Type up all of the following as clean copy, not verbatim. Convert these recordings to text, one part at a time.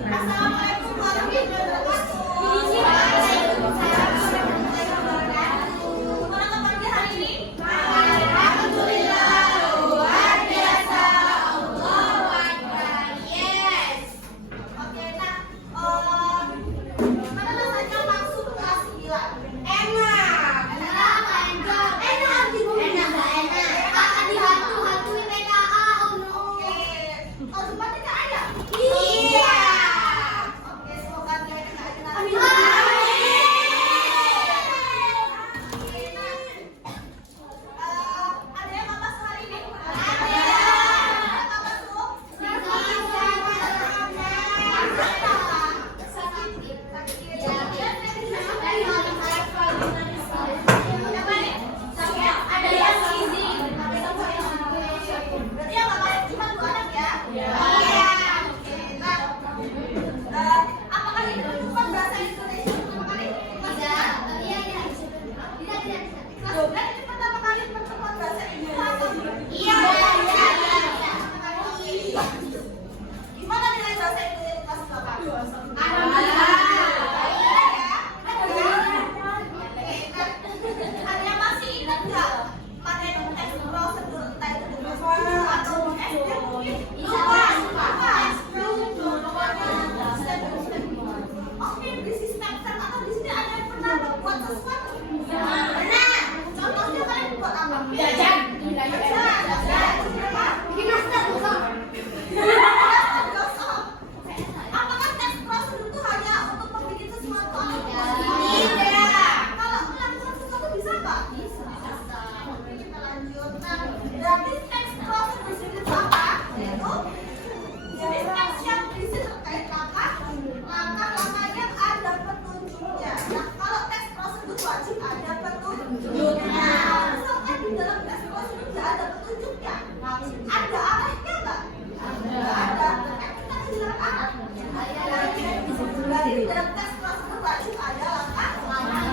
Assalamualaikum warahmatullahi wabarakatuh. Waalaikumsalam warahmatullahi wabarakatuh. Gimana kabarnya hari ini? Alhamdulillah, luar biasa. Allahu Akbar. Yes. Oke, nah, gimana rasanya masuk kelas 9? Enak. Enak. Enak. Akan dihantu-hantuin TKA. Oke. Oh, tempatnya nggak ada? Iya. Oke, semoga dia nggak ada nanti. Ada yang nggak masuk hari ini? Ada. Nggak masuk? Ada yang izin. Berarti yang nggak masuk cuma 2 anak ya? Iya. Oke, nah, apakah ini menemukan bahasa Indonesia pertama kali? Tidak. Loh, berarti ini pertama kali menemukan bahasa Indonesia? Iya. Gimana nilai bahasa Indonesia di kelas 8? Ada yang masih ingat nggak pakai teks prosedur entah itu di kelas 7 atau SD mungkin? Lupa. Oke, di sistem atau di sini ada yang pernah buat sesuatu? Pernah. Contohnya kalian buat apa? Jajan. Bikin nastar gosong. Apakah teks prosedur itu hanya untuk membuat sesuatu atau tidak? Kalau melakukan sesuatu bisa nggak? Bisa. Oke, kita lanjut. Nah, berarti teks prosedur itu apa? Yaitu jenis teks yang berisi terkait langkah-langkah yang ada petunjuknya. Nah, kalau teks prosedur wajib ada petunjuknya. Misalkan di dalam teks prosedur nggak ada petunjuknya, ada arahnya nggak? Nggak ada. Kan kita kehilangan arah. Berarti di dalam teks prosedur wajib ada langkah-langkah.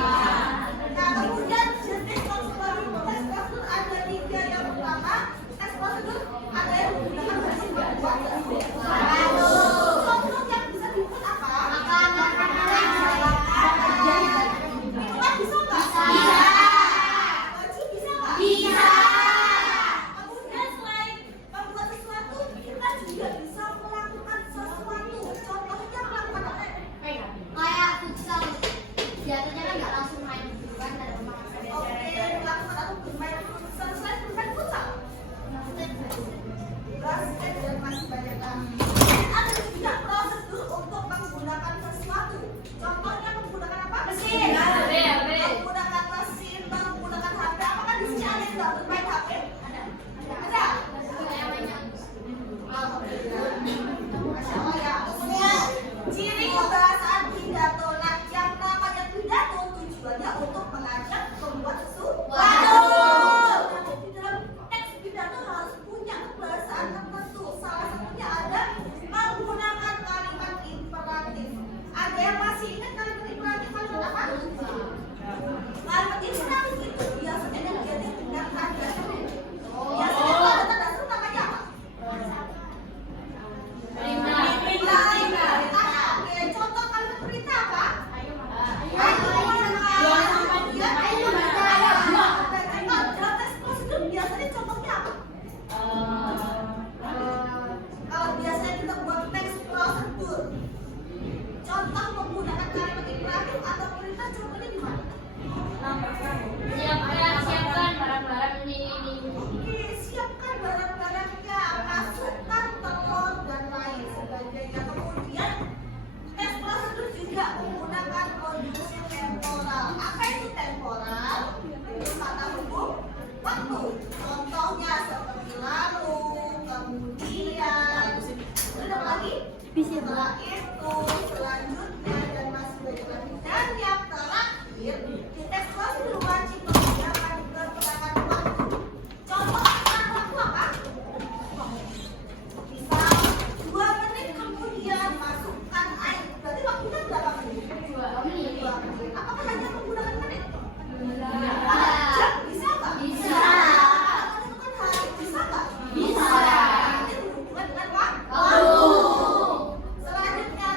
Nah, kemudian jenis prosedur teks prosedur ada 3. Yang pertama, teks prosedur ada yang menggunakan versi buat. Contoh yang bisa dibuat apa? Minuman bisa nggak? Bisa. Baju bisa nggak? Bisa. Kemudian selain membuat sesuatu, kita juga bisa melakukan sesuatu. Contohnya melakukan apa? Kayak futsal, biasanya kan nggak langsung main gitu kan dari rumah. Oke, melakukan atau bermain futsal. Selain bermain futsal, basket dan masih banyak lagi. Dan ada juga prosedur untuk menggunakan sesuatu. Contohnya menggunakan apa? Mesin. Menggunakan mesin, menggunakan HP. Apakah di sini ada yang nggak bermain HP? Ada. Alhamdulillah. Masya Allah ya. Kemudian ciri kebahasaan pidato. Nah, yang namanya pidato tujuannya untuk mengajak membuat sesuatu. Di dalam teks pidato harus punya kebahasaan tertentu. Salah satunya ada menggunakan kalimat imperatif. Ada yang masih ingat kalimat imperatif apa? Kalimat imperatif itu biasanya diganti dengan tanda seru. Biasanya kalau ada tanda seru namanya apa? Perintah. Oke, contoh kalimat perintah apa? Ayo. Dalam teks prosedur biasanya contohnya apa? Kalau biasanya kita buat teks prosedur, contoh menggunakan kalimat imperatif atau perintah, contohnya gimana? Siapkan barang-barang ini. Oke, siapkan barang-barangnya, masukkan telur dan lain sebagainya. Kemudian teks prosedur juga menggunakan kondisi temporal. Apa itu temporal? Itu kata hubung waktu. Contohnya seperti lalu, kemudian, ada lagi? Setelah itu, selanjutnya, dan masih banyak lagi. Dan yang terakhir, di teks prosedur wajib menggunakan keterangan waktu. Contoh keterangan waktu apa? Misal 2 menit kemudian masukkan air. Berarti waktunya berapa menit? 2 menit. 2 menit. Apakah hanya menggunakan menit? Bisa. Bisa nggak? Bisa. Kalau menentukan hari, bisa nggak? Bisa. Itu berhubungan dengan waktu. Oh. Selanjutnya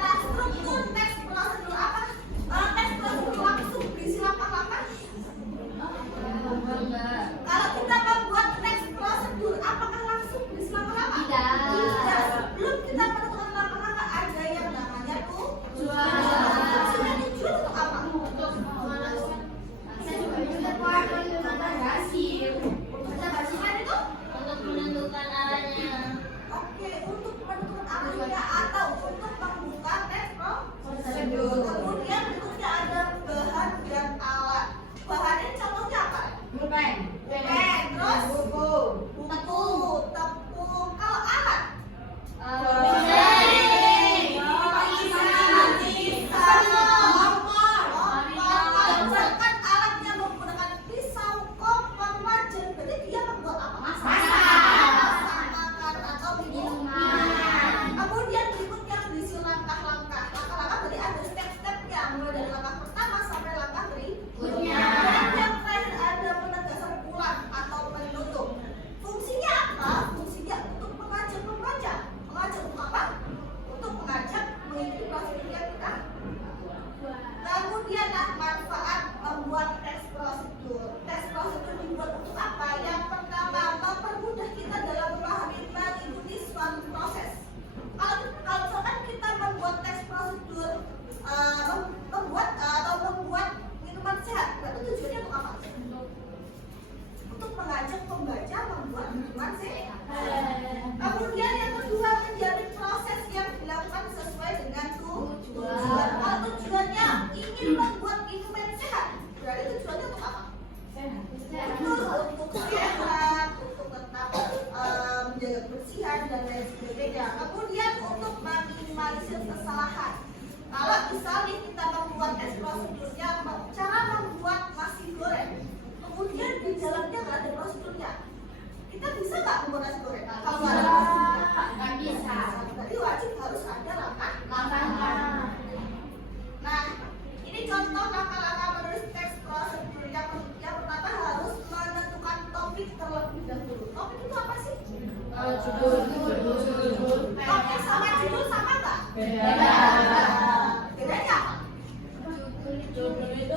misal nih kita membuat tes prosedurnya, cara membuat nasi goreng, kemudian di dalamnya nggak ada prosedurnya, kita bisa nggak membuat nasi goreng? Kalau nggak ada prosedurnya, Nggak bisa. berarti wajib harus ada langkah. Nah, ini contoh langkah-langkah menulis teks prosedur. Yang pertama harus menentukan topik terlebih dahulu. Topik itu apa sih? Topik sama judul sama nggak? Bedanya apa? Judul itu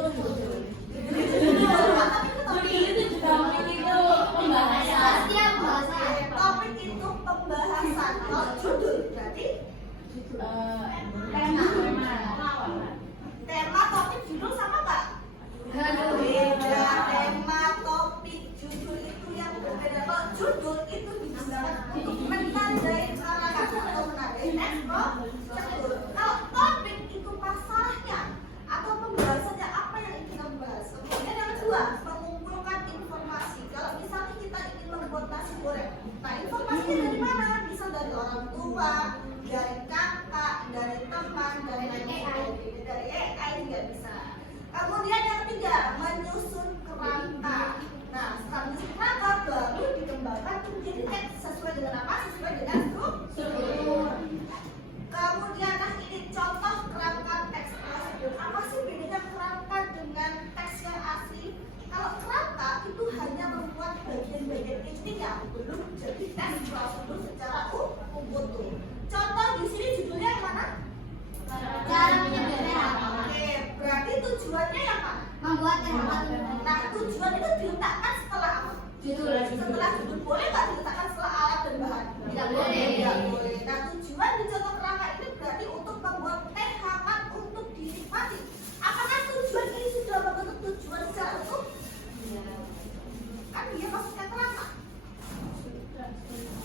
Pembahasan. topik itu pembahasan. Kalau judul berarti tema, topik, judul sama nggak? Beda. Tema, topik, judul itu yang berbeda. Kalau judul itu digunakan untuk menandai karangan atau menandai teks prosedur. Kalau topik itu masalahnya atau pembahasannya apa yang ingin kita bahas. Kemudian yang kedua, mengumpulkan informasi. Kalau misalnya kita ingin membuat nasi goreng, nah informasinya dari mana? Bisa dari orang tua, dari kakak, dari teman, dari AI juga bisa. Kemudian yang ketiga, menyusun kerangka. Nah, setelah menyusun kerangka baru dikembangkan menjadi teks sesuai dengan apa? Sesuai dengan struktur. Kemudian nah ini contoh kerangka teks prosedur. Apa sih bedanya kerangka dengan teks yang asli? Kalau kerangka itu hanya membuat bagian-bagian intinya, belum jadi teks prosedur secara utuh. Contoh di sini judulnya yang mana? Cara menyediakan apa? Oke, berarti tujuannya yang mana? Membuat hangat. Nah, tujuan itu diletakkan setelah apa? Judul. Setelah judul. Boleh nggak diletakkan setelah alat dan bahan? Tidak boleh. Tidak boleh. Nah, tujuan di contoh kerangka ini berarti untuk membuat teh hangat untuk dinikmati. Apakah tujuan ini sudah membentuk tujuan secara utuh? Kan dia maksudnya kerangka.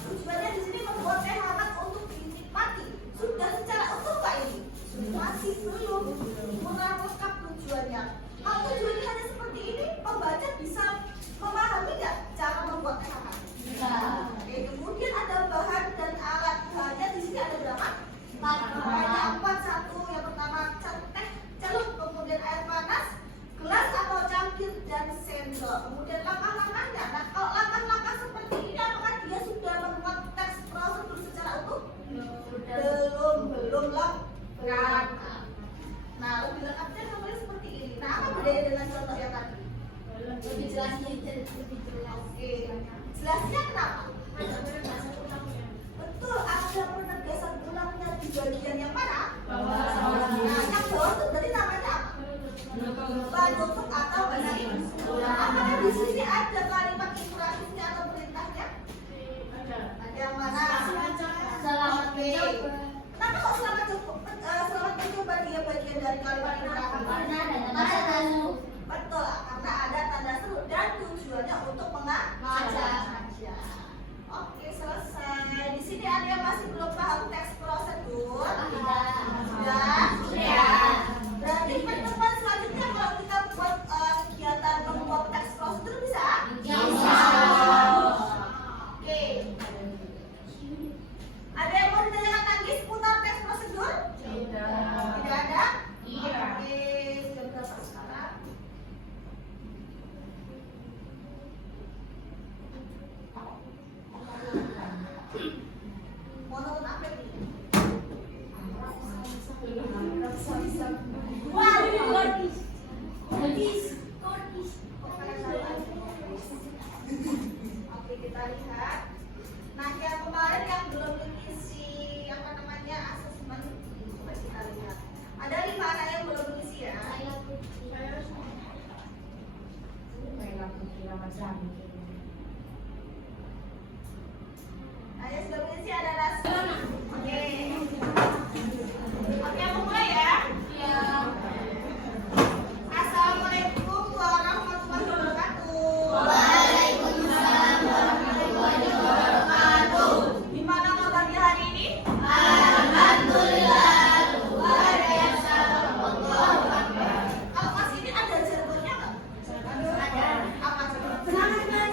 Tujuannya di sini membuat teh hangat untuk dinikmati. Sudah secara utuh nggak ini? Masih belum. Kurang lengkap tujuannya. Kalau tujuannya hanya seperti ini, pembaca bisa memahami nggak cara membuat teh hangat? Oke, kemudian ada bahan dan alat. Bahannya di sini ada berapa? Banyak, 4. Satu, yang pertama teh celup, kemudian air panas, gelas atau cangkir, dan sendok. Kemudian langkah-langkahnya. Nah, kalau langkah-langkah seperti ini, apakah dia sudah membuat teks prosedur secara utuh? Belum lengkap. Nah, lebih lengkapnya namanya seperti ini. Nah, apa bedanya dengan contoh yang tadi? Lebih jelasnya lebih jelas. Oke, jelasnya kenapa? Betul, ada penegasan ulangnya di bagian yang mana? Nah, yang bawah itu berarti namanya apa? Penutup atau penutup. Apakah di sini ada kalimat imperatifnya atau perintahnya? Ada yang mana? Selamat Oke. mencoba. Kenapa kok selamat mencoba dia bagian dari kalimat imperatif? Karena ada tanda seru. Betul, karena ada tanda seru dan tujuannya untuk mengajak. Oke, selesai. Di sini ada yang masih belum paham teks prosedur? Sudah. Berarti pertemuan selanjutnya kalau kita buat kegiatan membuat teks prosedur bisa? Bisa. Oke. Ada yang mau ditanyakan lagi seputar teks prosedur? Tidak ada? Oke, jam berapa sekarang? Mau nonton apa nih? Oke, kita lihat. Nah, yang kemarin yang belum mengisi apa namanya asesmen, coba kita lihat. Ada 5 anak yang belum mengisi ya. Nah, yang sudah mengisi ada Rasul. Oke. Oke, aku mulai ya. Assalamualaikum warahmatullahi wabarakatuh. Waalaikumsalam warahmatullahi wabarakatuh. Gimana kabarnya hari ini? Alhamdulillah. Luar biasa. Allahu Akbar. Kalau pas ini ada jargonnya nggak? Ada. Apa jargon? Semangat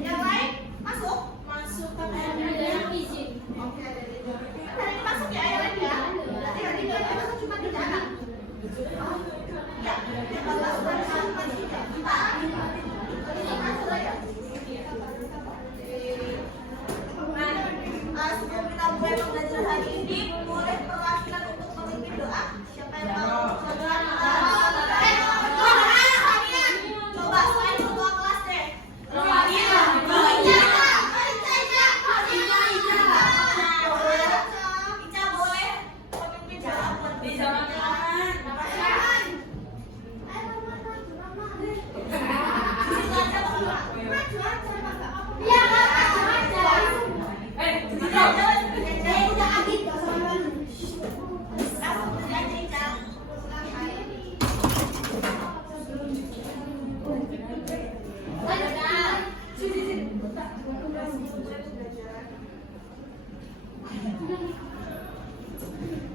Yang lain masuk? Hari ini masuk ya, yang lain ya. Berarti hari ini yang masuk cuma 3 anak. Ya, yang masuk cuma 3. Sebelum kita mulai pembelajaran hari ini, boleh perwakilan untuk memimpin doa. Siapa yang mau? Coba selain ketua kelas deh. Ica boleh memimpin doa buat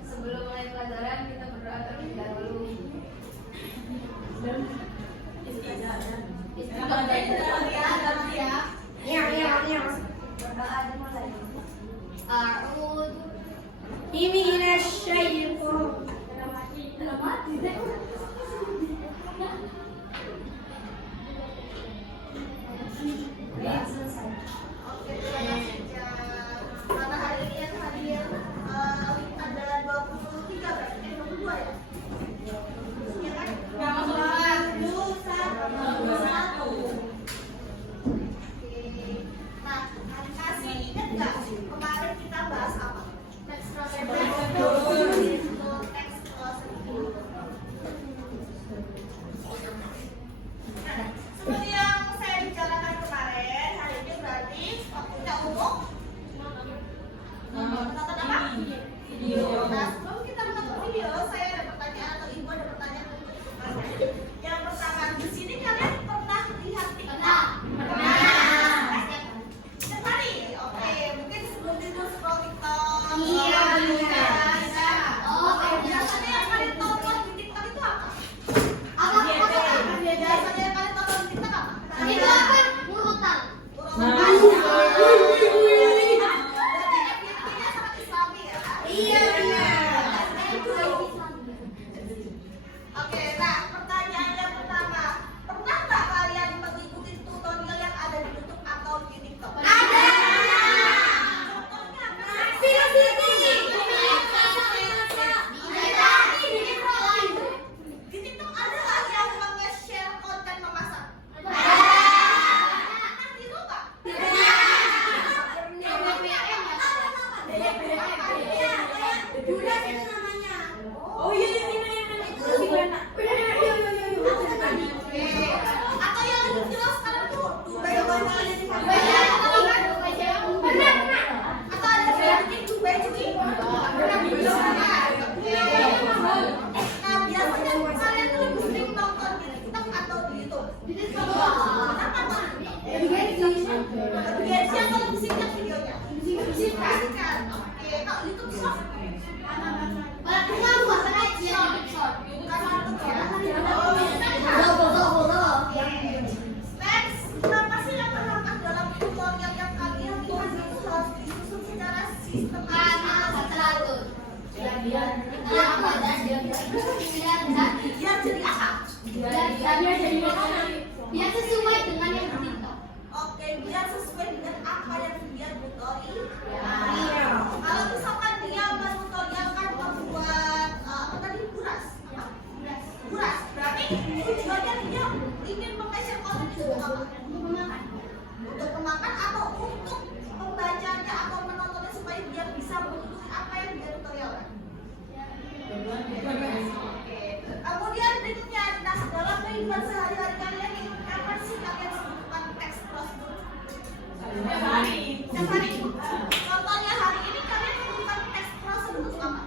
Sebelum mulai pelajaran kita berdoa terlebih dahulu. Berdoa dimulai. Oke, terima kasih, Ica. Karena hari ini yang hadir ada 23 berarti 22 ya? Iya kan? Yang Nah, masih ingat nggak kemarin kita bahas apa? Teks prosedur. Nah, seperti yang saya bicarakan kemarin, hari ini berarti waktunya untuk menonton apa? Video. Nah, sebelum kita menonton video, saya ada pertanyaan atau ibu ada pertanyaan untuk semuanya. Yang pertama, di sini kalian pernah lihat TikTok? Setiap hari? Oke, mungkin sebelum tidur scroll TikTok. Iya. Biasanya yang kalian tonton di TikTok itu apa? Apa? Biasanya yang kalian tonton di TikTok apa? Itu apa? Urutan. Berarti activity-nya sangat islami ya? Iya. Oke, nah pertanyaan yang pertama, pernah nggak kalian mengikuti tutorial yang ada di YouTube atau di TikTok? Ada. Contohnya apa? Di TikTok ada nggak yang nge-share konten memasak? Pernah tiru nggak? Atau yang lebih jelas sekarang tuh Dubai Dubai. Atau ada yang bikin Dubai cuci? Nah, biasanya kalian tuh lebih sering nonton di TikTok atau di YouTube? Kenapa tuh? Lebih gengsi atau lebih singkat videonya? Singkat. Oke, kalau YouTube short? Bukan YouTube ya? Next, kenapa sih yang terangkat dalam tutorial yang kalian buat itu harus disusun secara sistematis? Biar jadi apa? Biar sesuai dengan yang di TikTok. Oke, biar sesuai dengan apa yang dia tutorial. Kalau misalkan dia menutorialkan membuat apa tadi buras, berarti tujuannya dia ingin meng-share konten itu untuk apa? Untuk memakan atau untuk membacanya atau menontonnya supaya dia bisa mengikuti apa yang dia tutorialkan. Oke. Kemudian berikutnya, nah dalam kehidupan sehari-hari kalian ini kapan sih kalian sebutkan teks prosedur? Setiap hari. Contohnya hari ini kalian melakukan teks prosedur untuk apa?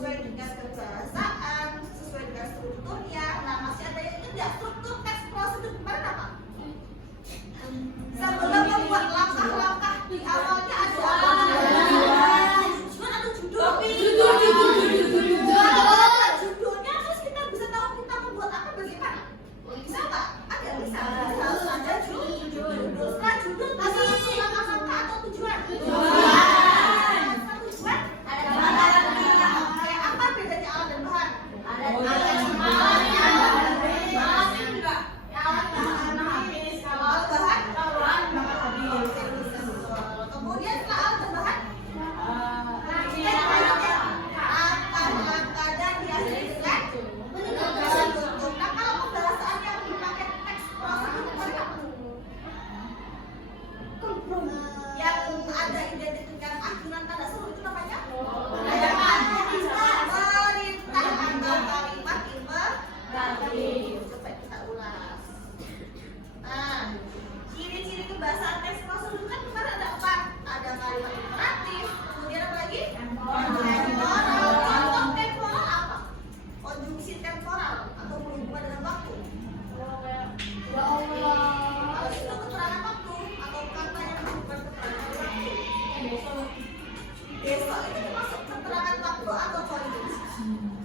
sesuai dengan kebahasaan, sesuai dengan strukturnya. Nah, masih ada yang ingat nggak struktur teks prosedur kemarin apa? Sebelum membuat langkah-langkah di awalnya ada apa? Tujuan atau judul? Judulnya terus kita bisa tahu kita membuat apa bagaimana? Bisa nggak? Ada bisa. Harus ada judul. Setelah judul ada langkah-langkah atau tujuan? Tujuan. Ada bahan. Oke, apa bedanya alat dan bahan? Alat bahan. Kemudian setelah alat dan bahan langkah-langkah dan diakhiri dengan penutup. Nah, kalau pembahasan yang dipakai teks prosedur kemarin apa? Yang ada identik dengan akhirnya tanda seru itu namanya perintah atau kalimat imperatif. Coba kita ulas. Nah, ciri-ciri kebahasaan teks prosedur kan kemarin ada 4. Ada kalimat imperatif, kemudian apa lagi? Temporal. Contoh temporal apa? Konjungsi temporal atau berhubungan dengan waktu. Kalau itu keterangan waktu atau kata yang bukan keterangan waktu. Besok itu termasuk keterangan waktu atau konjungsi.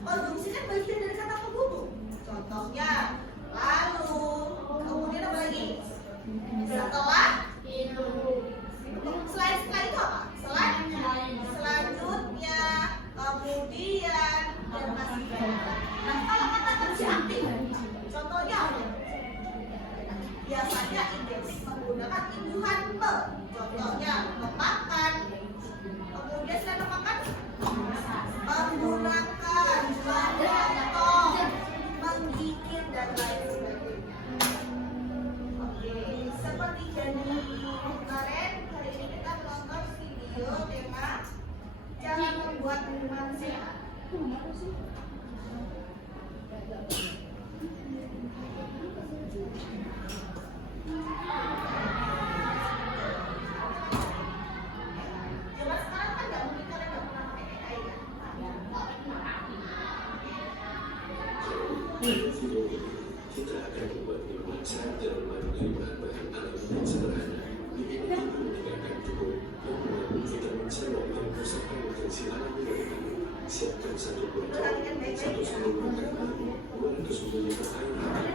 Konjungsi kan bagian dari kata penghubung. Contohnya lalu, kemudian apa lagi? Setelah. Selain setelah itu apa? Selanjutnya, kemudian dan masih. Nah, kalau kata kerja aktif, contohnya apa? Biasanya identik menggunakan imbuhan me. Contohnya memakan. Kemudian selain memakan, menggunakan, memotong, menggigit dan lain sebagainya. Oke, seperti janji kemarin, hari ini kita menonton video tema cara membuat minuman sehat. Zaman sekarang kan nggak mungkin kalian nggak pernah pakai AI kan? Kita akan membuat minuman sehat dan mengandung bahan-bahan alami dan sederhana. Ini menggunakan cukup yang mengandung vitamin C yang beserta nutrisi alami dari kandung. Siapkan 1 botol, 1 sendok makan air, 200 ml air hangat.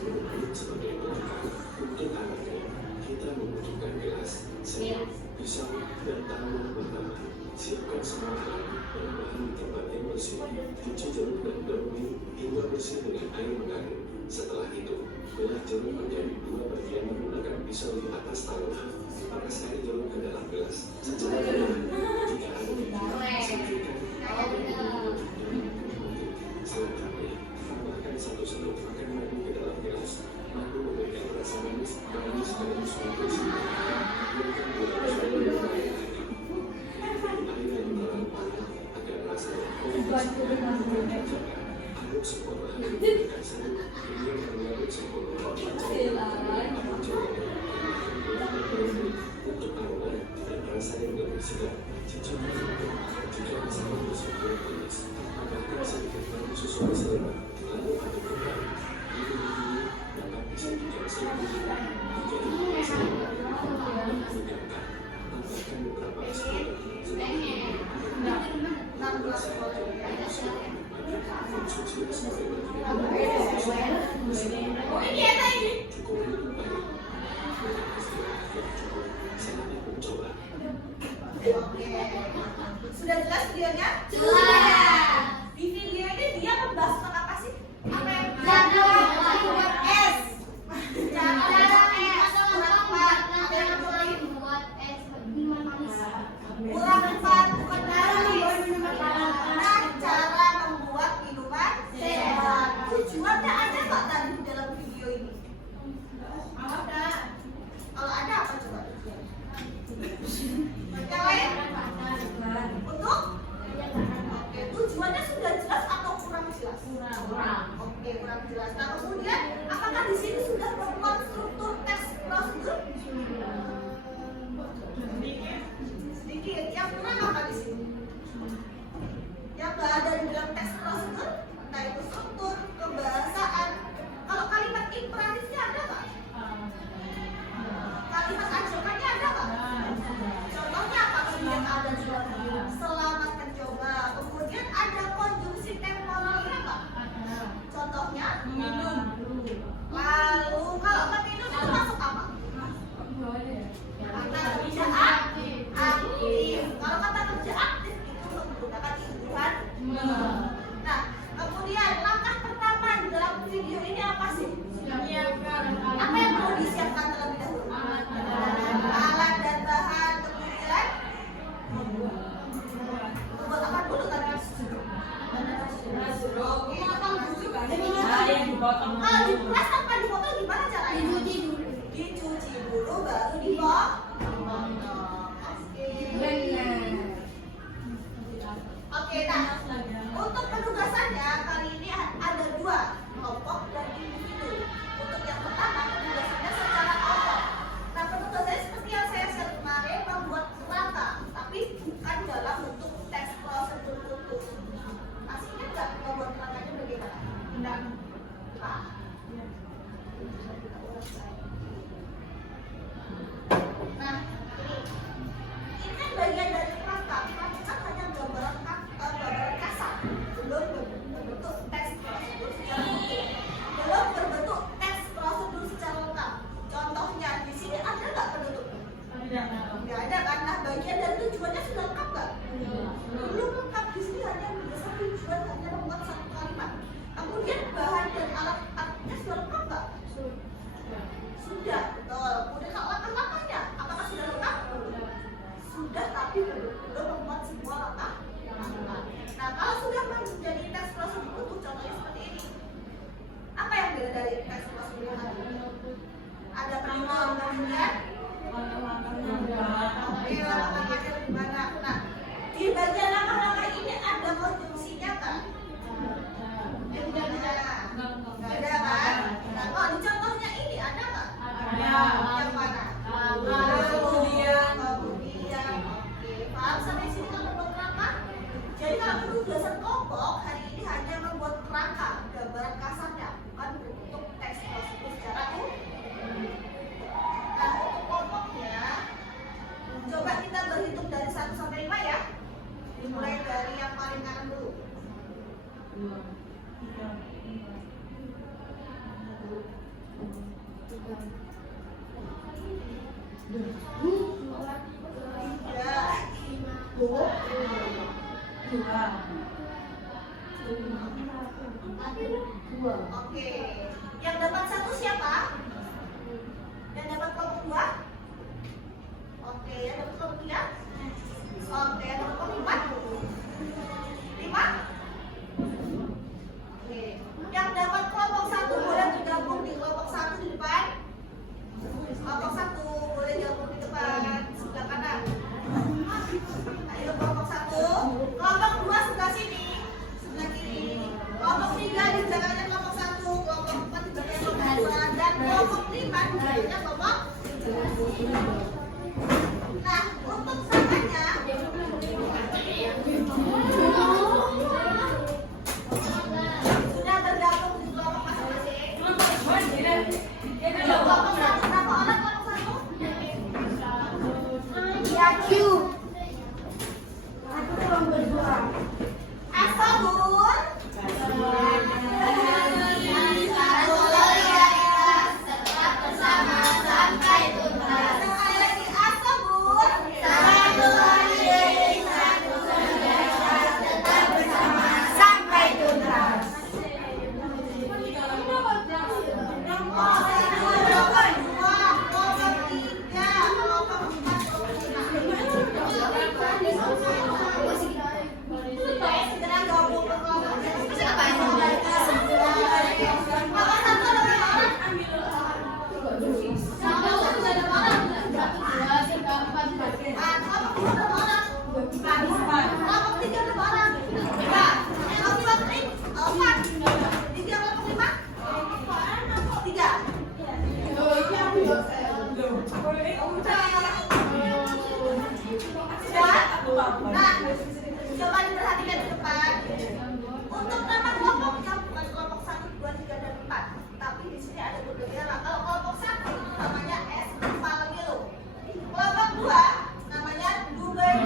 Kemudian sebagai pelengkap untuk alatnya, kita membutuhkan gelas, sendok, pisau, dan tangan pertama. Siapkan semua alat dan bahan tempat yang bersih, cuci jeruk dan daun mint hingga bersih dengan air mengalir. Setelah itu, belah jeruk menjadi 2 bagian menggunakan pisau di atas tangan. Panas air jeruk ke dalam gelas secara perlahan. Jika ada pikiran, singkirkan selengkapnya. Tambahkan 1 sendok makan madu ke dalam gelas. Madu memberikan rasa manis dan nutrisi. Berikan gula supaya air hangat. Air yang terlalu panas agar rasanya aduk sempurna dengan serut, kemudian mengaduk sempurna. Untuk aroma dan rasa yang lebih segar, cicipkan jika rasanya bersambung manis. Tambahkan sedikit madu sesuai selera, lalu aduk kembali. Ini dapat disajikan sempurna. Jika ingin rasanya menyenangkan, tambahkan beberapa es buah seperti konsumsi sebagai bagian cukup minum air. Saatnya mencoba. Oke. Sudah jelas videonya? Di video ini dia membahas tentang apa sih? Apa yang membuat es? Kurang empat bukan cara membuat minuman sehat. Tujuannya ada nggak tadi di dalam video ini? Ada. Kalau ada apa coba? Yang lain? Untuk? Oke, tujuannya sudah jelas atau kurang jelas? Kurang. Oke, kurang jelas. Nah, kemudian apakah di sini sudah membuat struktur teks prosedur? Sedikit. Yang kurang apa di sini? ada seperti selamat mencoba. Kemudian ada konjungsi temporalnya apa? Contohnya minum. Lalu kalau minum itu masuk apa? Kata kerja aktif. Kalau kata kerja aktif itu menggunakan imbuhan. Nah, kemudian langkah pertama dalam video ini apa sih? Apa yang perlu disiapkan terlebih dahulu? Alat dan bahan. Kemudian buat apa dulu tadi? Oke. Kalau dikuras tanpa dipotong gimana caranya? Dicuci dulu baru dipotong. Oke, nah untuk penugasannya kali ini ada dua, kelompok dan individu. Untuk yang pertama penugasannya secara kelompok. Nah penugasannya seperti yang saya share kemarin membuat kerangka, tapi bukan dalam bentuk teks prosedur khusus. Masih ingat nggak membuat kerangkanya bagaimana? Nah, nah ini kan bagian dari kerangka. Kerangka kan hanya gambaran kasar, belum berbentuk teks prosedur secara utuh, belum berbentuk teks prosedur secara lengkap. Contohnya di sini ada nggak penutupnya? Nggak ada kan? Nah bagian dari tujuannya sudah lengkap nggak? Belum lengkap. Di sini hanya berdasar tujuan, hanya membuat satu kalimat. Kemudian bahan dan alat-alatnya sudah lengkap nggak? Sudah, betul. Kemudian kalau langkah-langkahnya, apakah sudah lengkap? Sudah, tapi belum membuat semua langkah. Nah, kalau sudah menjadi teks prosedur utuh, contohnya seperti ini. Apa yang beda dari teks prosedur yang tadi? Ada penyusun, kemudian oke, langkah-langkahnya gimana? Nah, di bagian langkah-langkah ini ada konjungsinya kan? Nggak ada kan? Nah, kalau di contohnya ini ada nggak? Yang mana? Kemudian, oke, paham sampai sini kan membuat kerangka? Jadi kalau penugasan kelompok hari ini hanya membuat kerangka, gambaran kasarnya, bukan berbentuk teks prosedur secara utuh. Nah, untuk kelompoknya, coba kita berhitung dari 1 sampai 5 ya. Dimulai dari yang paling kanan dulu. Oke, yang dapat 1 siapa? Yang dapat kelompok 2? Oke, yang dapat kelompok 3? Oke, yang dapat kelompok 4? 5? Oke, yang dapat kelompok 1 boleh bergabung di kelompok 1 di depan. Kelompok 1 boleh gabung di depan sebelah kanan. Ayo kelompok 1. Kelompok 2 sebelah sini, sebelah kiri. Kelompok 3 di belakangnya kelompok 1. Kelompok 4 di belakangnya kelompok 2. Dan kelompok 5 di belakangnya kelompok 3. Nah, untuk samanya sudah bergabung di kelompok masing-masing. Kelompok 1 berapa orang kelompok 1? Ya, Q. Asabun. Sekali lagi asabun. Nah, coba diperhatikan di depan. Untuk nama kelompoknya bukan kelompok 1, 2, 3, dan 4. Tapi di sini ada berbeda. Kalau kelompok 1 namanya S Palmilo. Kelompok 2 namanya Dubai.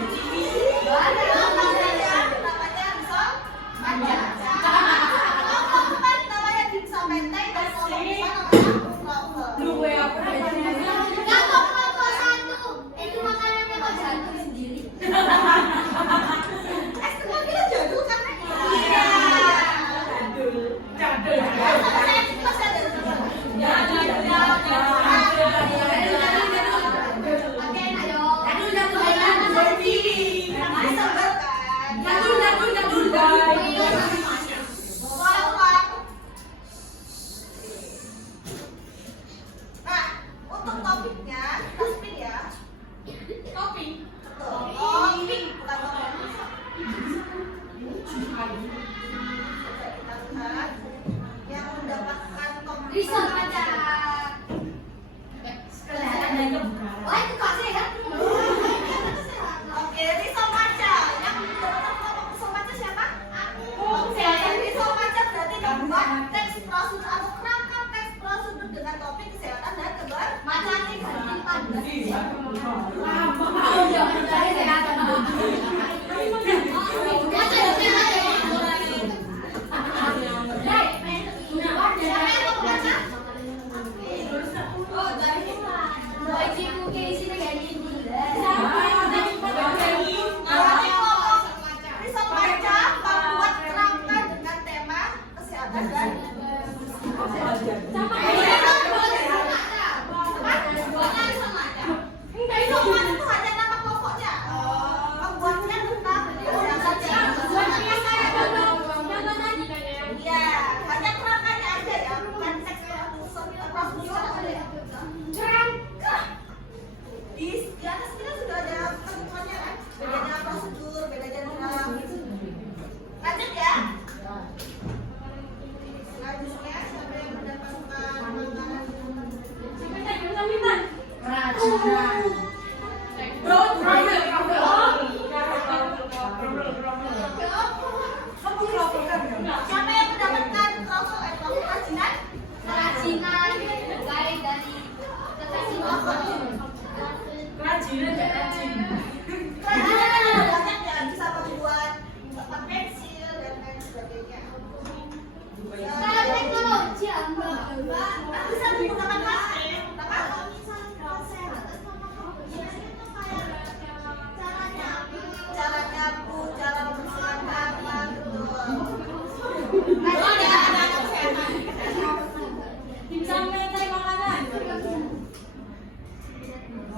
Dimsum mentai makanan.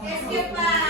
Escape Pak.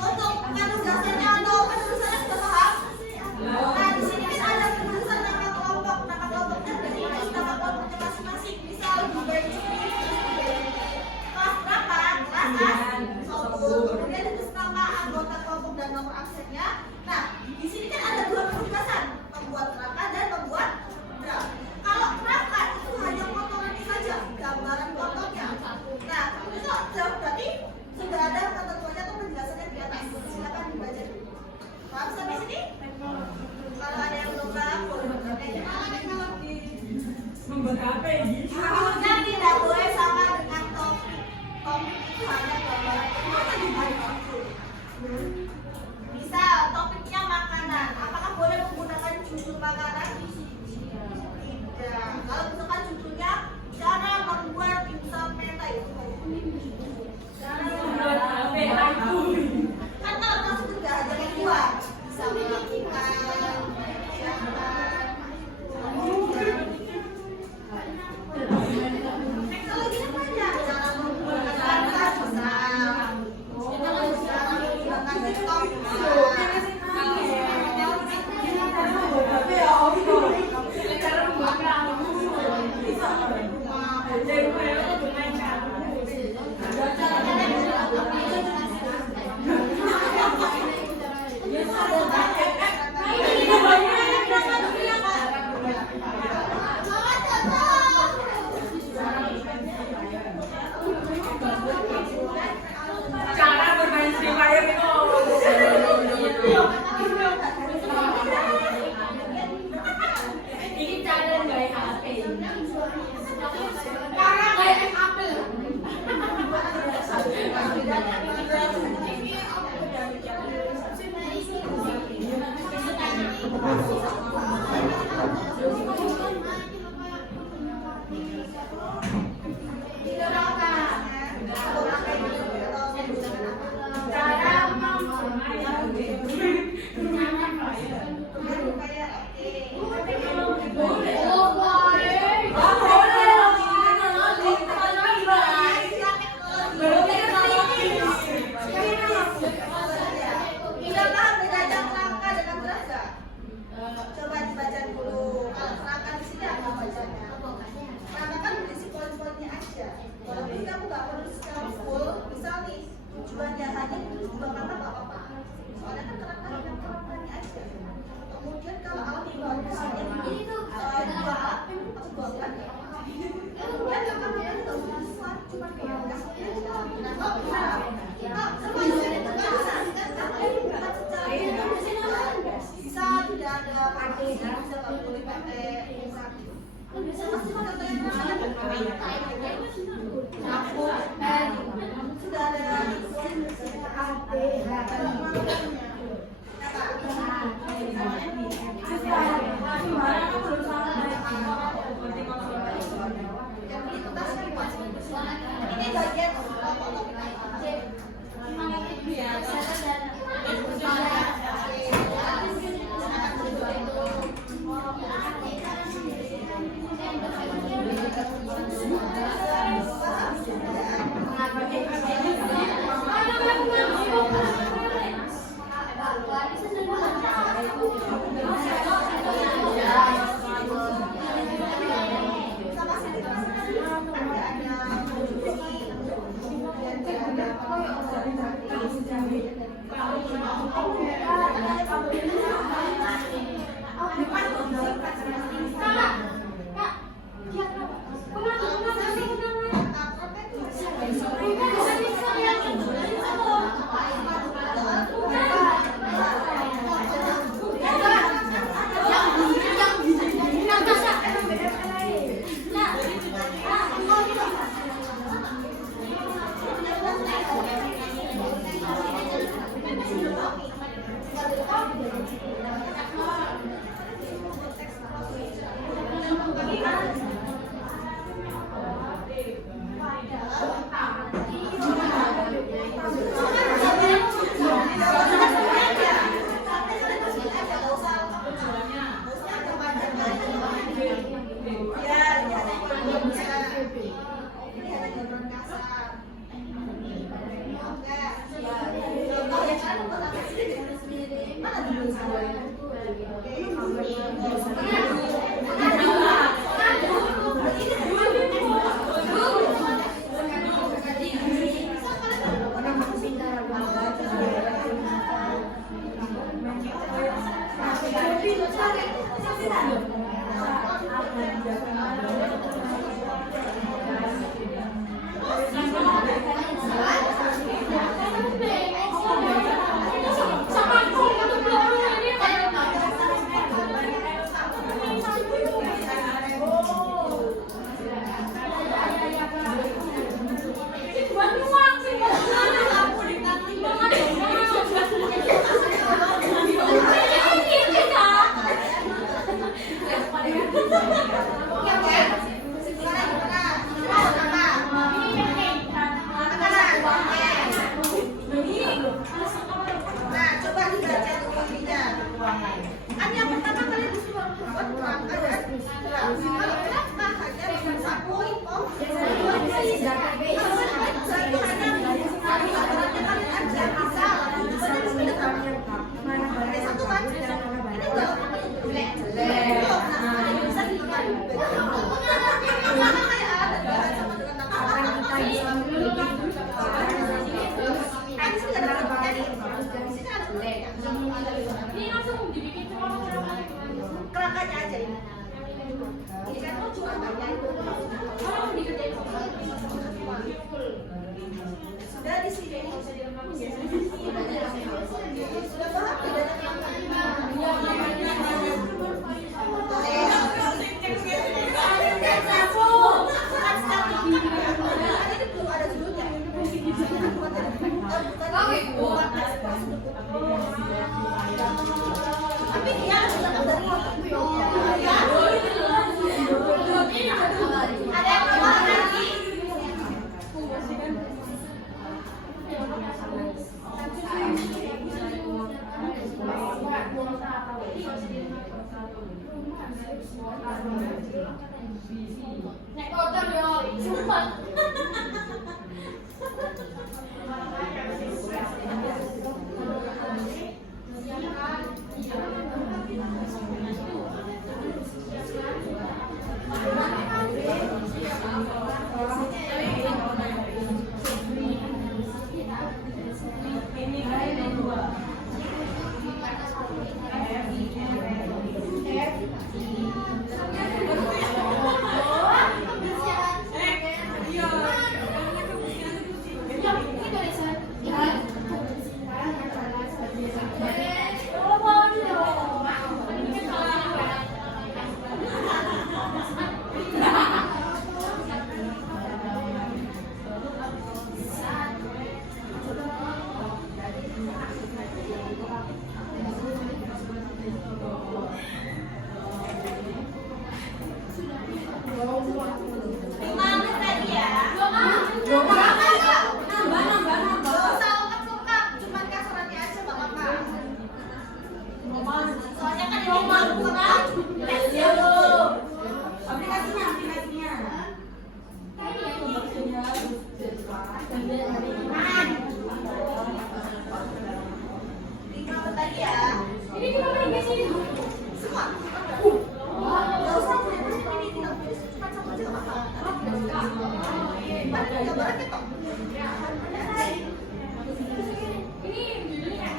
Untuk penugasannya atau penulisannya sudah paham? Nah, di sini kan ada penulisan nama kelompoknya berarti terus nama kelompoknya masing-masing. Misal kelas berapa? Kelas satu. Kemudian terus nama anggota kelompok dan nomor absennya. Nah, di sini kan ada dua penugasan, membuat kerangka dan membuat draft. Kalau kerangka itu hanya potongannya saja, gambaran fotonya. Nah, itu draft berarti sudah ada ketentuannya atau penjelasannya di atas. Silakan dibaca dulu. Paham sampai sini? Kalau ada yang belum paham, boleh bertanya. Dan tidak boleh sama dengan topik. Topik itu hanya gambaran foto. Misal topiknya makanan, apakah boleh menggunakan judul makanan? Tidak. Kalau misalkan judulnya cara membuat dimsum mentai, itu kan kalau masuk juga ada yang buat bisa melakukan teknologinya banyak, cara menggunakan bisa menggunakan TikTok coba dibaca dulu. Kalau kerangka di sini apa bacanya? Kerangka kan berisi poin-poinnya aja. Walaupun kamu nggak perlu secara full, misal nih tujuannya hanya itu dua kata nggak apa-apa. Soalnya kan kerangka dengan kerangkanya aja. Kemudian kalau alat pembawa misalnya ini tuh dua alat atau dua bulan ya. Kemudian yang kalian nggak usah sesuatu, cuma kayak kasih aja. Nah, kalau kita semuanya itu kan bisa kan kalian bukan secara bisa tidak ada pakai bisa nggak boleh pakai bisa pasti mau pakai sudah ada ini bagian Nah, coba dibaca dulu ininya. Kan yang pertama kalian disuruh buat kerangka kan? Kalau kerangka hanya bisa poin kok. Ini langsung dibikin cuma Kerangkanya aja ini. Ini kan mau cuma bagian itu. Sudah di sini. Sudah paham bedanya? Tapi dia sudah dari ada yang mau lagi? naik order yo, sumpah. Soalnya kan ini mampu kan? Aplikasinya. Lima tadi ya. Ini gimana guys ini? Semua. Nggak usah ini tinggal tulis cuma satu aja nggak apa-apa. Ada gambarnya kok. Ini judulnya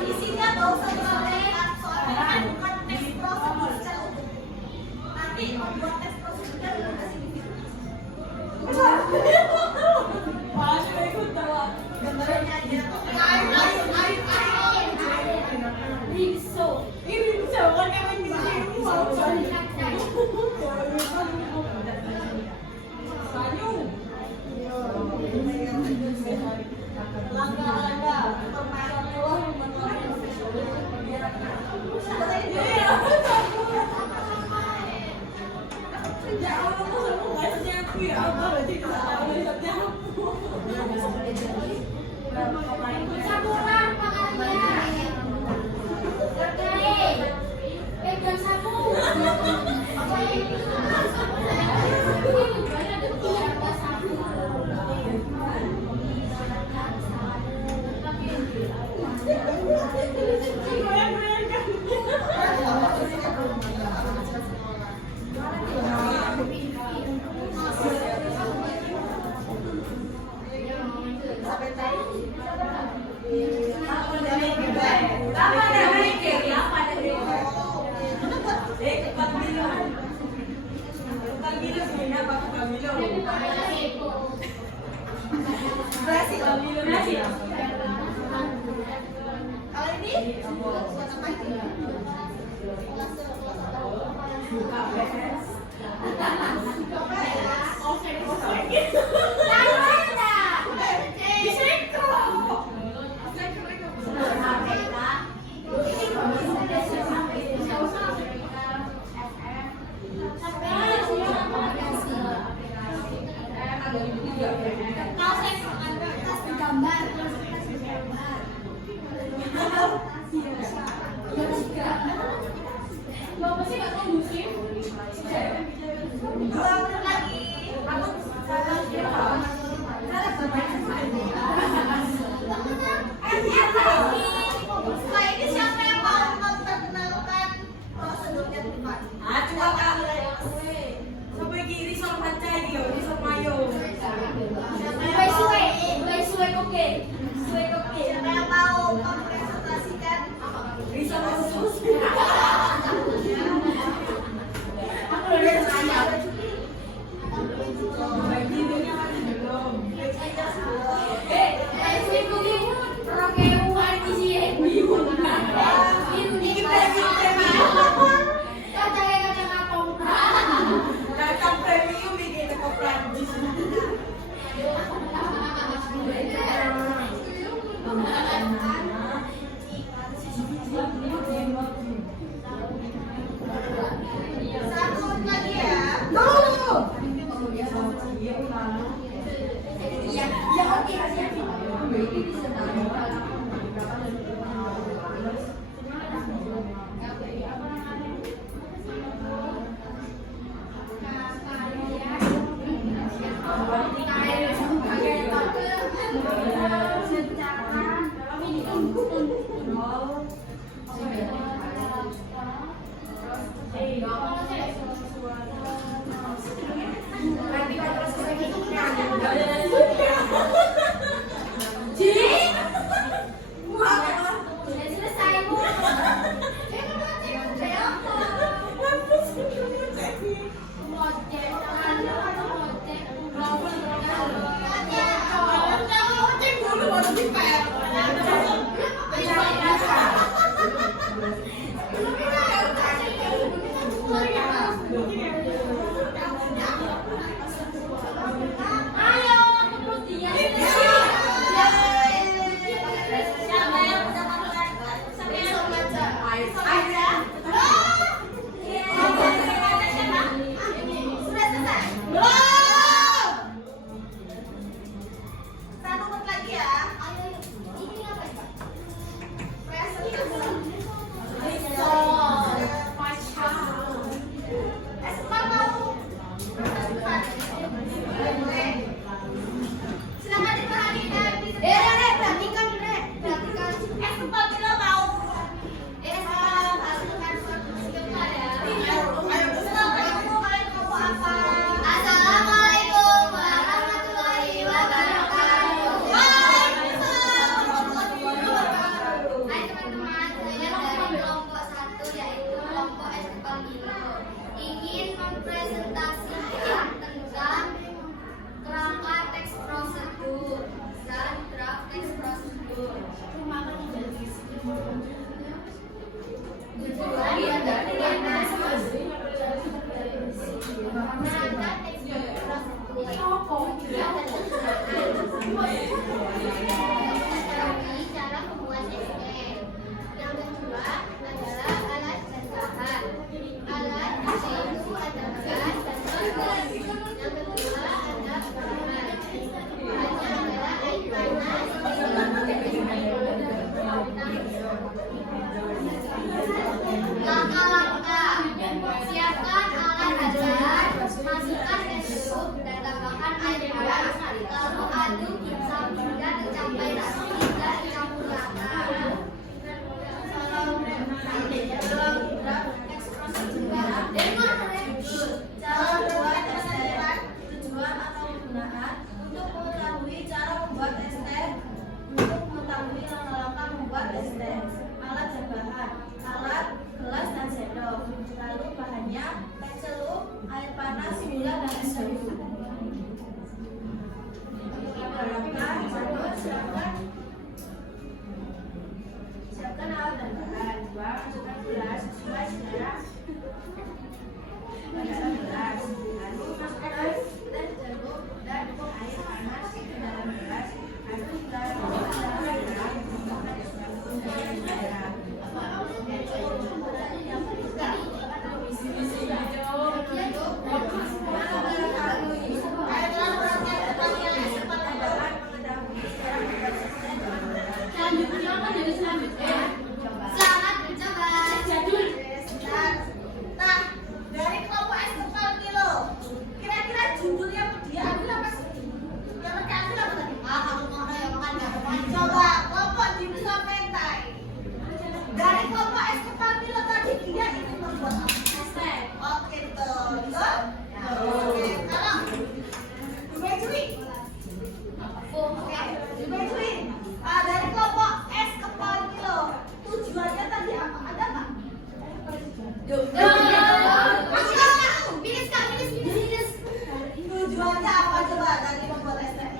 Isinya nggak usah disampaikan soalnya kan bukan tes prosedur secara umum. Nanti buat tes prosedurnya udah kasih di situ. Gambarnya aja. campuran makanannya. Berhasil. Berhasil. Kalau ini buat apa ini? Bapak sih nggak tahu musim. 2 menit lagi. Kamu setelah ini siapa yang mau memperkenalkan prosedurnya depan? Coba kak. Sampai kiri sama kaca dia, ini sama mayo. Suwe koke. Siapa yang mau mempresentasikan? Bisa masuk. Aku udah tanya. Oke, sekarang dibajuin. Dibajuin. Dari kelompok S ke Pagilo. Tujuannya tadi apa? Ada nggak? Tujuannya apa coba dari membuat STM?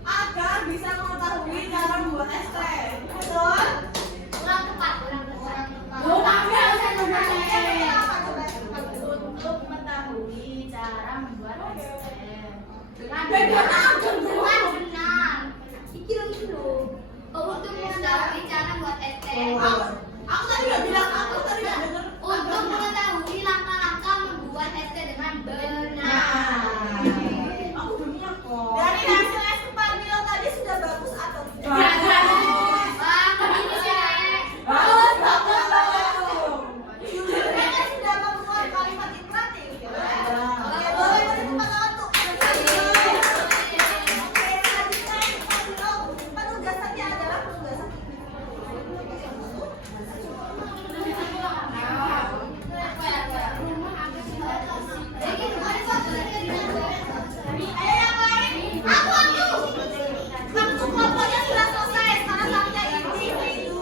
Agar bisa mengetahui cara membuat STM. Betul? Untuk mengetahui cara membuat STM dengan Benar. Untuk mengetahui cara membuat STM Aku tadi nggak bilang, aku tadi nggak dengar. untuk mengetahui langkah-langkah membuat STM dengan benar. Aku benar kok. Dari hasil S ke Pagilo tadi sudah bagus atau tidak? Wah, begini sih, Nek. Bagus, bagus, bagus. Mereka sudah membuat kalimat imperatif. Ya? Oke, boleh tepuk tangan tuh. Oke, selanjutnya penugasannya adalah penugasan. Ayo yang lain. Aku. Waktu kelompoknya sudah selesai. Sekarang saatnya individu.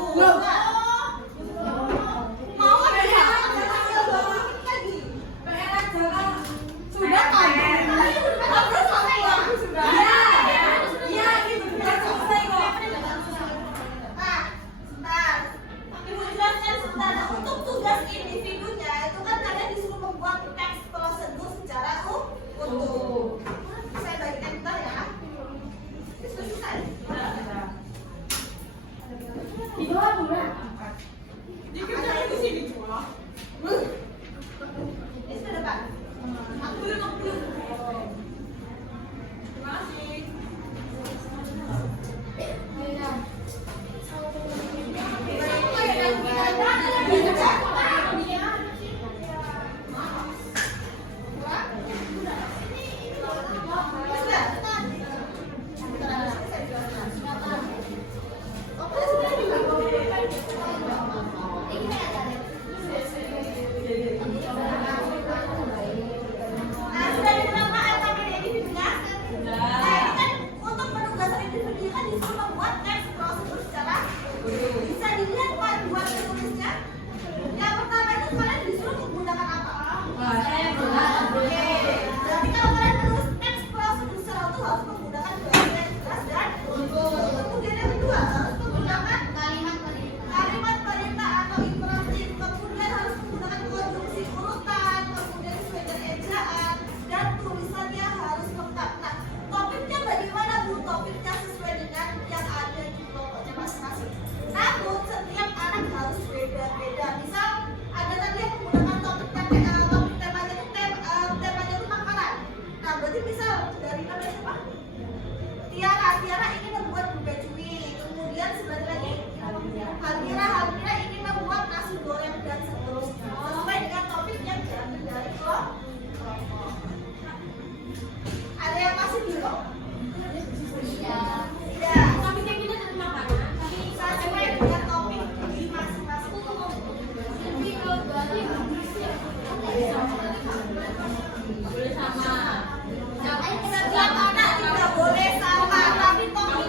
Mau ada yang lagi? Sudah kan? Belum selesai ya? Iya, itu udah selesai kok. Nah, sebentar. Ibu jelaskan sebentar. Untuk tugas individunya itu kan kalian disuruh membuat teks prosedur secara utuh. Saya bagikan bentar ya. Sudah selesai. Di bawah bulan. Dikit di sini cuma. Ini sudah depan. Aku belum. Terima kasih. Nah, sudah diterima LKPD individunya? Nah, ini kan untuk penugasan individu kan disuruh membuat teks prosedur secara bisa dilihat panduan penulisnya. Yang pertama itu kalian disuruh menggunakan apa? Oke. Berarti kalau kalian menulis teks prosedur secara utuh harus menggunakan bahasa yang jelas dan utuh. Kemudian yang kedua harus menggunakan kalimat perintah atau imperatif. Kemudian harus menggunakan konjungsi urutan. Kemudian sesuai dengan ejaan dan tulisannya harus lengkap. Nah, topiknya bagaimana Bu? Topiknya sesuai dengan yang ada di kelompoknya masing-masing. Namun setiap anak harus beda-beda. Misal ada tadi yang menggunakan topik temanya itu makanan. Nah, berarti misal dari namanya siapa? Tiara ingin membuat bubecui. Kemudian sebentar lagi Halmira ingin membuat nasi goreng dan seterusnya. Sesuai dengan topik yang diambil dari kelompok. Ada yang masih belum? Tidak. Tapi yang kita tetap makanan. Sesuai dengan topik di masing-masing. Boleh sama. Setiap anak tidak boleh sama, tapi topik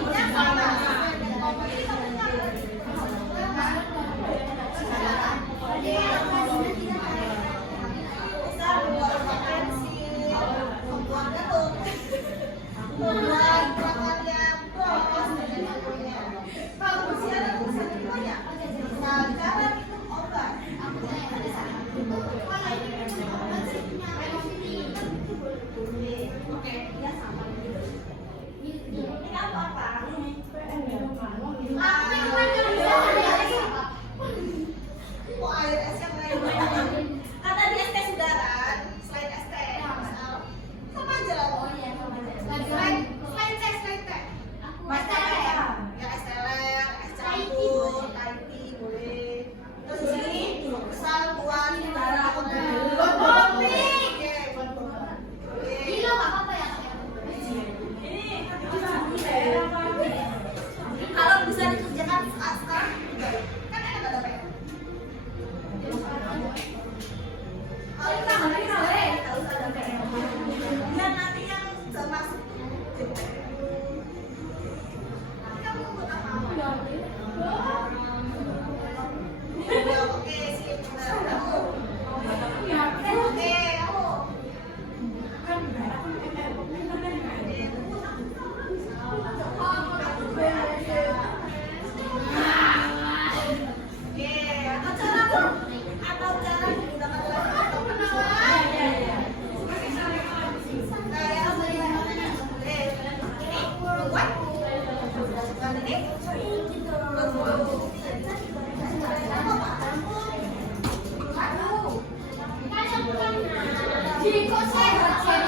kok sehat sih?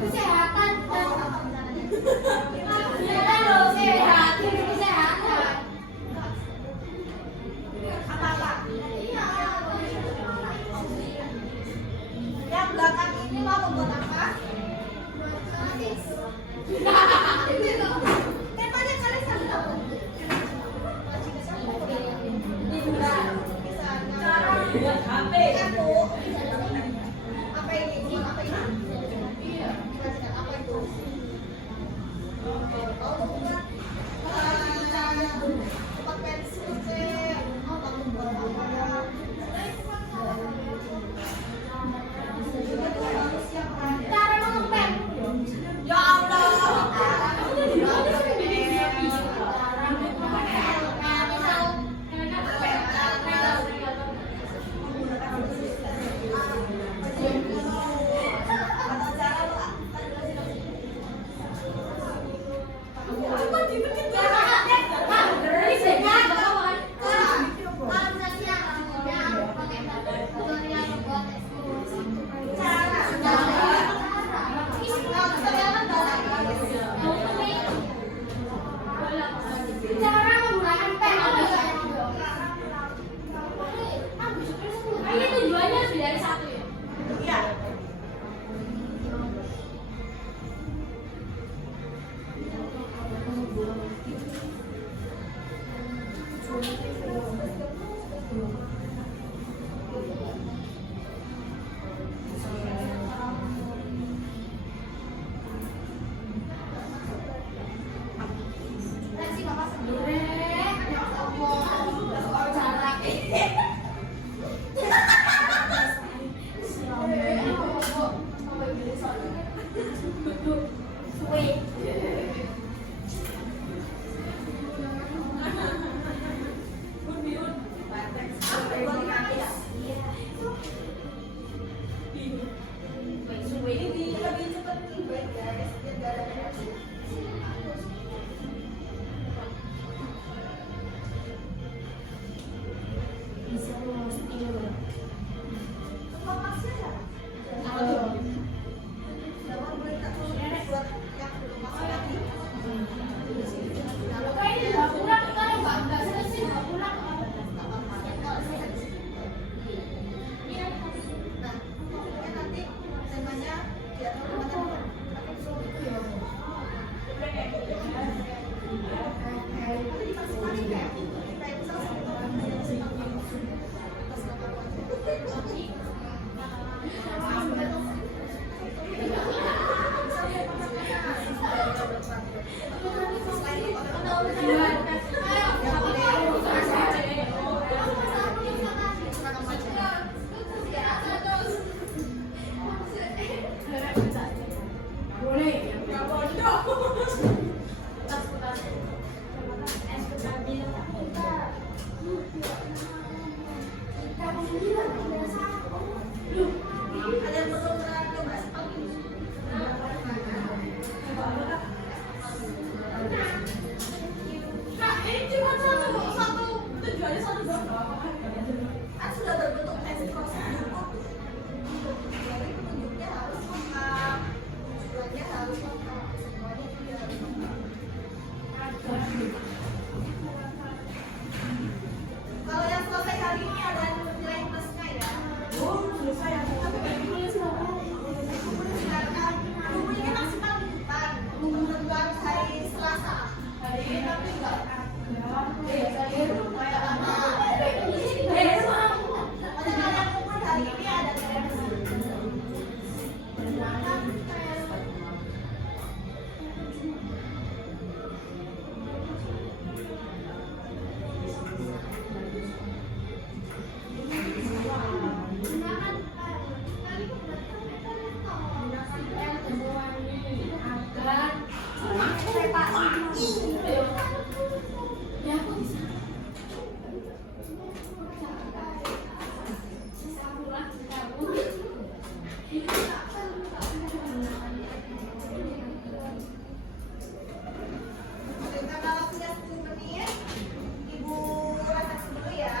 Kesehatan dan kan lo sehat, ini kesehatan. Apa? Yang belakang ini mau membuat apa? Temanya kalian sambil apa? Cara buat HP. Aku. Apa ini? Apa ini? Apa itu? Oh, bukan. Tempat pensil sih. Oh, kamu buat apa ya? Itu harus yang ada. Cara mengepeng. Ya Allah. Cara menggunakan pen. Ini tujuannya lebih dari satu ya. Iya. Nanti Bapak sebenarnya jarak. Wait. Ini lebih cepat nih, baik guys. Biar nggak ada reaksi. Lepas ya? Jangan boleh tak tulis buat yang belum masuk lagi. Kok ini udah pulang kalau nggak selesai udah pulang. Nah, pokoknya nanti temanya di atas temanya pakai surat itu ya. Nanti dikasih lagi ya. Kayak misalnya atas nama wajib. Ada yang belum pernah coba sepatu? Kak, ini cuma satu tujuannya satu doang. Kan sudah berbentuk ekspos cukup. Jadi petunjuknya harus lengkap, tujuannya harus lengkap, semuanya juga harus lengkap. Kalau yang selesai hari ini ada nilai plusnya ya. Oh, selesai ya. Silakan. Kumpulnya maksimal minggu depan. Kebetulan hari Selasa. Hari ini tapi enggak. Padahal yang kumpul hari ini ada nilai plusnya. Karena waktunya 10 menit, Ibu refleksi dulu ya.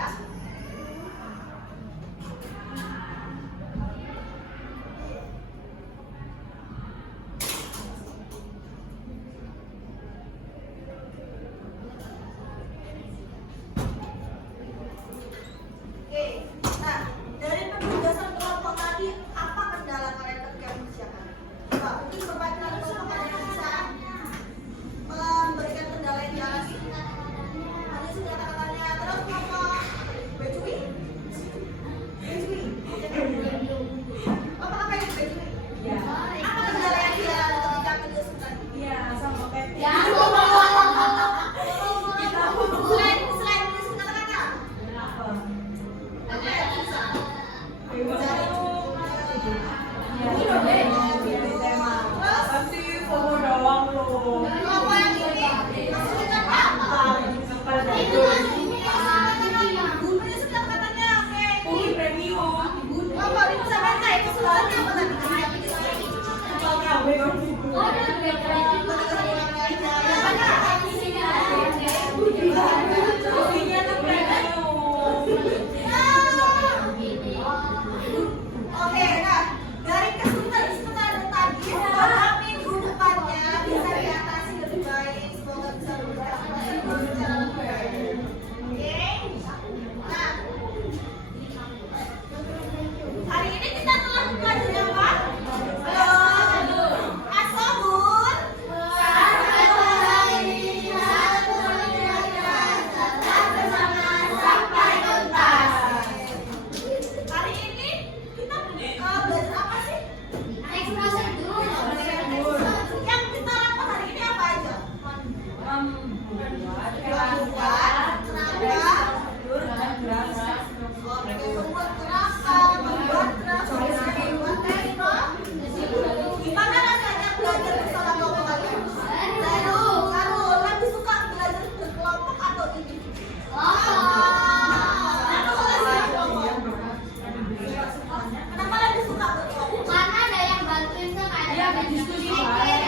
ada diskusi bareng.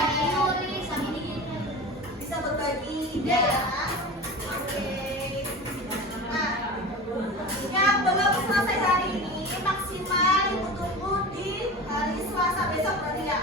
Bisa berbagi ide ya. Oke. Nah, yang belum selesai hari ini maksimal ibu tunggu di hari Selasa besok berarti ya.